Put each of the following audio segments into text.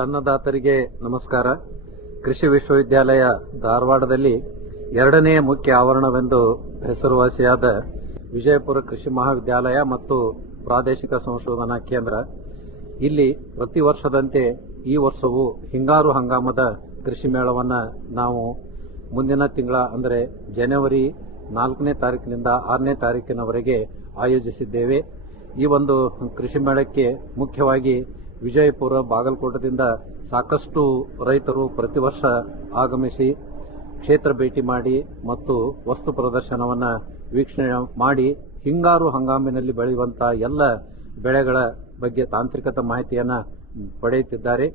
ಅನ್ನದಾತರಿಗೆ ನಮಸ್ಕಾರ. ಕೃಷಿ ವಿಶ್ವವಿದ್ಯಾಲಯ ಧಾರವಾಡದಲ್ಲಿ ಎರಡನೇ ಮುಖ್ಯ ಆವರಣವೆಂದು ಹೆಸರುವಾಸಿಯಾದ ವಿಜಯಪುರ ಕೃಷಿ ಮಹಾವಿದ್ಯಾಲಯ ಮತ್ತು ಪ್ರಾದೇಶಿಕ ಸಂಶೋಧನಾ ಕೇಂದ್ರ ಇಲ್ಲಿ ಪ್ರತಿ ವರ್ಷದಂತೆ ಈ ವರ್ಷವೂ ಹಿಂಗಾರು ಹಂಗಾಮದ ಕೃಷಿ ಮೇಳವನ್ನು ನಾವು ಮುಂದಿನ ತಿಂಗಳ ಅಂದರೆ ಜನವರಿ 4ನೇ ತಾರೀಕಿನಿಂದ 6ನೇ ತಾರೀಕಿನವರೆಗೆ ಆಯೋಜಿಸಿದ್ದೇವೆ. ಈ ಒಂದು ಕೃಷಿ ಮೇಳಕ್ಕೆ ಮುಖ್ಯವಾಗಿ ವಿಜಯಪುರ ಬಾಗಲಕೋಟದಿಂದ ಸಾಕಷ್ಟು ರೈತರು ಪ್ರತಿ ವರ್ಷ ಆಗಮಿಸಿ ಕ್ಷೇತ್ರ ಭೇಟಿ ಮಾಡಿ ಮತ್ತು ವಸ್ತು ಪ್ರದರ್ಶನವನ್ನು ವೀಕ್ಷಣೆ ಮಾಡಿ ಹಿಂಗಾರು ಹಂಗಾಮಿನಲ್ಲಿ ಬೆಳೆಯುವಂತಹ ಎಲ್ಲ ಬೆಳೆಗಳ ಬಗ್ಗೆ ತಾಂತ್ರಿಕತೆ ಮಾಹಿತಿಯನ್ನು ಪಡೆಯುತ್ತಿದ್ದಾರೆ.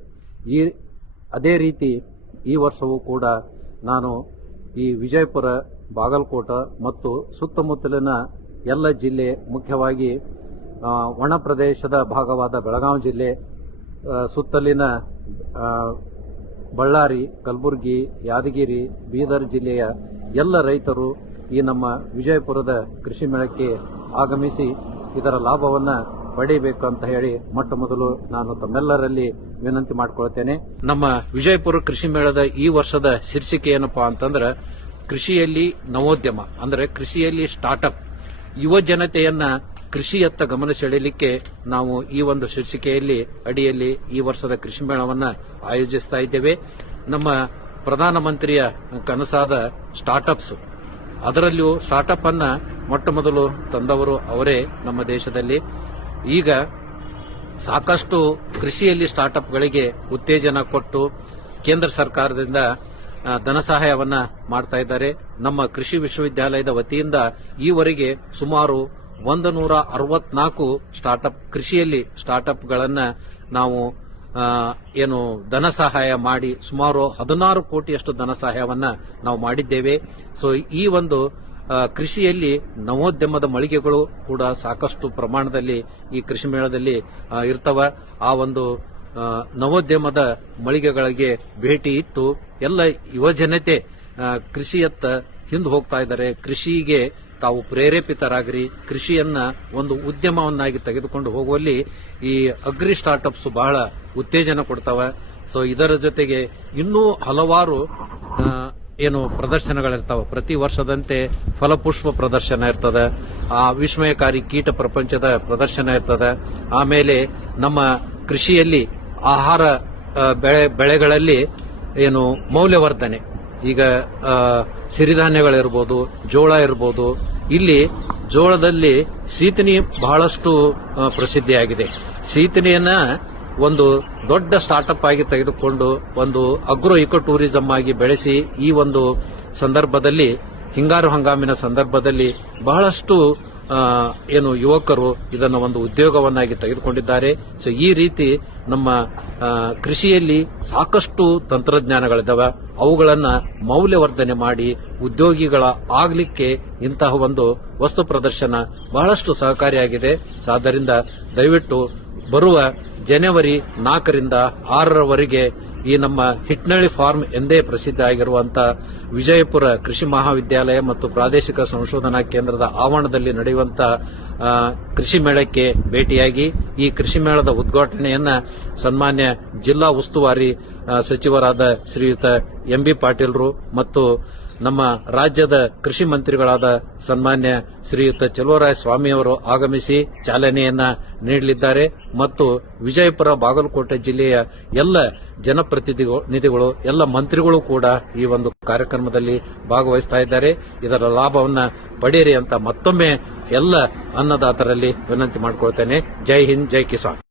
ಅದೇ ರೀತಿ ಈ ವರ್ಷವೂ ಕೂಡ ನಾನು ಈ ವಿಜಯಪುರ ಬಾಗಲಕೋಟ ಮತ್ತು ಸುತ್ತಮುತ್ತಲಿನ ಎಲ್ಲ ಜಿಲ್ಲೆ, ಮುಖ್ಯವಾಗಿ ಒಣ ಪ್ರದೇಶದ ಭಾಗವಾದ ಬೆಳಗಾವಿ ಜಿಲ್ಲೆ, ಸುತ್ತಲಿನ ಬಳ್ಳಾರಿ, ಕಲಬುರಗಿ, ಯಾದಗಿರಿ, ಬೀದರ್ ಜಿಲ್ಲೆಯ ಎಲ್ಲ ರೈತರು ಈ ನಮ್ಮ ವಿಜಯಪುರದ ಕೃಷಿ ಮೇಳಕ್ಕೆ ಆಗಮಿಸಿ ಇದರ ಲಾಭವನ್ನು ಪಡೆಯಬೇಕು ಅಂತ ಹೇಳಿ ಮೊಟ್ಟ ಮೊದಲು ನಾನು ತಮ್ಮೆಲ್ಲರಲ್ಲಿ ವಿನಂತಿ ಮಾಡಿಕೊಳ್ತೇನೆ. ನಮ್ಮ ವಿಜಯಪುರ ಕೃಷಿ ಮೇಳದ ಈ ವರ್ಷದ ಶೀರ್ಷಿಕೆ ಏನಪ್ಪಾ ಅಂತಂದ್ರೆ ಕೃಷಿಯಲ್ಲಿ ನವೋದ್ಯಮ, ಅಂದರೆ ಕೃಷಿಯಲ್ಲಿ ಸ್ಟಾರ್ಟ್ಅಪ್, ಯುವ ಜನತೆಯನ್ನ ಕೃಷಿಯತ್ತ ಗಮನ ಸೆಳೆಯಲಿಕ್ಕೆ ನಾವು ಈ ಒಂದು ಶೀರ್ಷಿಕೆಯಲ್ಲಿ ಅಡಿಯಲ್ಲಿ ಈ ವರ್ಷದ ಕೃಷಿ ಮೇಳವನ್ನು ಆಯೋಜಿಸ್ತಾ ಇದ್ದೇವೆ. ನಮ್ಮ ಪ್ರಧಾನಮಂತ್ರಿಯ ಕನಸಾದ ಸ್ಟಾರ್ಟ್ಅಪ್ಸ್, ಅದರಲ್ಲಿಯೂ ಸ್ಟಾರ್ಟ್ಅಪ್ ಅನ್ನ ಮೊಟ್ಟ ಮೊದಲು ತಂದವರು ಅವರೇ ನಮ್ಮ ದೇಶದಲ್ಲಿ. ಈಗ ಸಾಕಷ್ಟು ಕೃಷಿಯಲ್ಲಿ ಸ್ಟಾರ್ಟ್ಅಪ್ಗಳಿಗೆ ಉತ್ತೇಜನ ಕೊಟ್ಟು ಕೇಂದ್ರ ಸರ್ಕಾರದಿಂದ ಧನ ಸಹಾಯವನ್ನ ಮಾಡ್ತಾ ಇದ್ದಾರೆ. ನಮ್ಮ ಕೃಷಿ ವಿಶ್ವವಿದ್ಯಾಲಯದ ವತಿಯಿಂದ ಈವರೆಗೆ ಸುಮಾರು 164 ಸ್ಟಾರ್ಟ್ಅಪ್, ಕೃಷಿಯಲ್ಲಿ ಸ್ಟಾರ್ಟ್ಅಪ್ಗಳನ್ನ ನಾವು ಧನ ಸಹಾಯ ಮಾಡಿ ಸುಮಾರು 16 ಕೋಟಿಯಷ್ಟು ಧನ ಸಹಾಯವನ್ನ ನಾವು ಮಾಡಿದ್ದೇವೆ. ಸೊ ಈ ಒಂದು ಕೃಷಿಯಲ್ಲಿ ನವೋದ್ಯಮದ ಮಳಿಗೆಗಳು ಕೂಡ ಸಾಕಷ್ಟು ಪ್ರಮಾಣದಲ್ಲಿ ಈ ಕೃಷಿ ಮೇಳದಲ್ಲಿ ಇರ್ತವ. ಆ ಒಂದು ನವೋದ್ಯಮದ ಮಳಿಗೆಗಳಿಗೆ ಭೇಟಿ ಇತ್ತು ಎಲ್ಲ ಯುವಜನತೆ ಕೃಷಿಯತ್ತ ಹಿಂದೆ ಹೋಗ್ತಾ ಇದ್ದಾರೆ. ಕೃಷಿಗೆ ತಾವು ಪ್ರೇರೇಪಿತರಾಗ್ರಿ, ಕೃಷಿಯನ್ನ ಒಂದು ಉದ್ಯಮವನ್ನಾಗಿ ತೆಗೆದುಕೊಂಡು ಹೋಗುವಲ್ಲಿ ಈ ಅಗ್ರಿ ಸ್ಟಾರ್ಟ್ಅಪ್ಸ್ ಬಹಳ ಉತ್ತೇಜನ ಕೊಡ್ತಾವೆ. ಸೊ ಇದರ ಜೊತೆಗೆ ಇನ್ನೂ ಹಲವಾರು ಪ್ರದರ್ಶನಗಳಿರ್ತಾವೆ. ಪ್ರತಿ ವರ್ಷದಂತೆ ಫಲಪುಷ್ಪ ಪ್ರದರ್ಶನ ಇರ್ತದೆ, ವಿಸ್ಮಯಕಾರಿ ಕೀಟ ಪ್ರಪಂಚದ ಪ್ರದರ್ಶನ ಇರ್ತದೆ. ಆಮೇಲೆ ನಮ್ಮ ಕೃಷಿಯಲ್ಲಿ ಆಹಾರ ಬೆಳೆಗಳಲ್ಲಿ ಮೌಲ್ಯವರ್ಧನೆ, ಈಗ ಸಿರಿಧಾನ್ಯಗಳಿರ್ಬೋದು, ಜೋಳ ಇರ್ಬೋದು. ಇಲ್ಲಿ ಜೋಳದಲ್ಲಿ ಸೀತನಿ ಬಹಳಷ್ಟು ಪ್ರಸಿದ್ಧಿಯಾಗಿದೆ. ಸೀತನಿಯನ್ನ ಒಂದು ದೊಡ್ಡ ಸ್ಟಾರ್ಟ್ಅಪ್ ಆಗಿ ತೆಗೆದುಕೊಂಡು ಒಂದು ಅಗ್ರೋ ಇಕೋ ಟೂರಿಸಂ ಆಗಿ ಬೆಳೆಸಿ ಈ ಒಂದು ಸಂದರ್ಭದಲ್ಲಿ, ಹಿಂಗಾರು ಹಂಗಾಮಿನ ಸಂದರ್ಭದಲ್ಲಿ ಬಹಳಷ್ಟು ಯುವಕರು ಇದನ್ನು ಒಂದು ಉದ್ಯೋಗವನ್ನಾಗಿ ತೆಗೆದುಕೊಂಡಿದ್ದಾರೆ. ಸೊ ಈ ರೀತಿ ನಮ್ಮ ಕೃಷಿಯಲ್ಲಿ ಸಾಕಷ್ಟು ತಂತ್ರಜ್ಞಾನಗಳಿದ್ದಾವೆ. ಅವುಗಳನ್ನ ಮೌಲ್ಯವರ್ಧನೆ ಮಾಡಿ ಉದ್ಯೋಗಿಗಳ ಆಗ್ಲಿಕ್ಕೆ ಇಂತಹ ಒಂದು ವಸ್ತು ಪ್ರದರ್ಶನ ಬಹಳಷ್ಟು ಸಹಕಾರಿಯಾಗಿದೆ. ಆದ್ದರಿಂದ ದಯವಿಟ್ಟು ಬರುವ ಜನವರಿ 4ರಿಂದ 6ರವರೆಗೆ ಈ ನಮ್ಮ ಹಿಟ್ನಳ್ಳಿ ಫಾರ್ಮ್ ಎಂದೇ ಪ್ರಸಿದ್ಧ ಆಗಿರುವಂತಹ ವಿಜಯಪುರ ಕೃಷಿ ಮಹಾವಿದ್ಯಾಲಯ ಮತ್ತು ಪ್ರಾದೇಶಿಕ ಸಂಶೋಧನಾ ಕೇಂದ್ರದ ಆವರಣದಲ್ಲಿ ನಡೆಯುವಂತಹ ಕೃಷಿ ಮೇಳಕ್ಕೆ ಭೇಟಿಯಾಗಿ ಈ ಕೃಷಿ ಮೇಳದ ಉದ್ಘಾಟನೆಯನ್ನ ಸನ್ಮಾನ್ಯ ಜಿಲ್ಲಾ ಉಸ್ತುವಾರಿ ಸಚಿವರಾದ ಶ್ರೀಯುತ ಎಂಬಿ ಪಾಟೀಲ್ರು ಮತ್ತು ನಮ್ಮ ರಾಜ್ಯದ ಕೃಷಿ ಮಂತ್ರಿಗಳಾದ ಸನ್ಮಾನ್ಯ ಶ್ರೀಯುತ ಚಲುವರಾಯ ಸ್ವಾಮಿಯವರು ಆಗಮಿಸಿ ಚಾಲನೆಯನ್ನ ನೀಡಲಿದ್ದಾರೆ. ಮತ್ತು ವಿಜಯಪುರ ಬಾಗಲಕೋಟೆ ಜಿಲ್ಲೆಯ ಎಲ್ಲ ಜನಪ್ರತಿನಿಧಿಗಳು, ಎಲ್ಲ ಮಂತ್ರಿಗಳು ಕೂಡ ಈ ಒಂದು ಕಾರ್ಯಕ್ರಮದಲ್ಲಿ ಭಾಗವಹಿಸ್ತಾ ಇದ್ದಾರೆ. ಇದರ ಲಾಭವನ್ನ ಪಡೆಯಿರಿ ಅಂತ ಮತ್ತೊಮ್ಮೆ ಎಲ್ಲ ಅನ್ನದಾತರಲ್ಲಿ ವಿನಂತಿ ಮಾಡಿಕೊಳ್ತೇನೆ. ಜೈ ಹಿಂದ್, ಜೈ ಕಿಸಾನ್.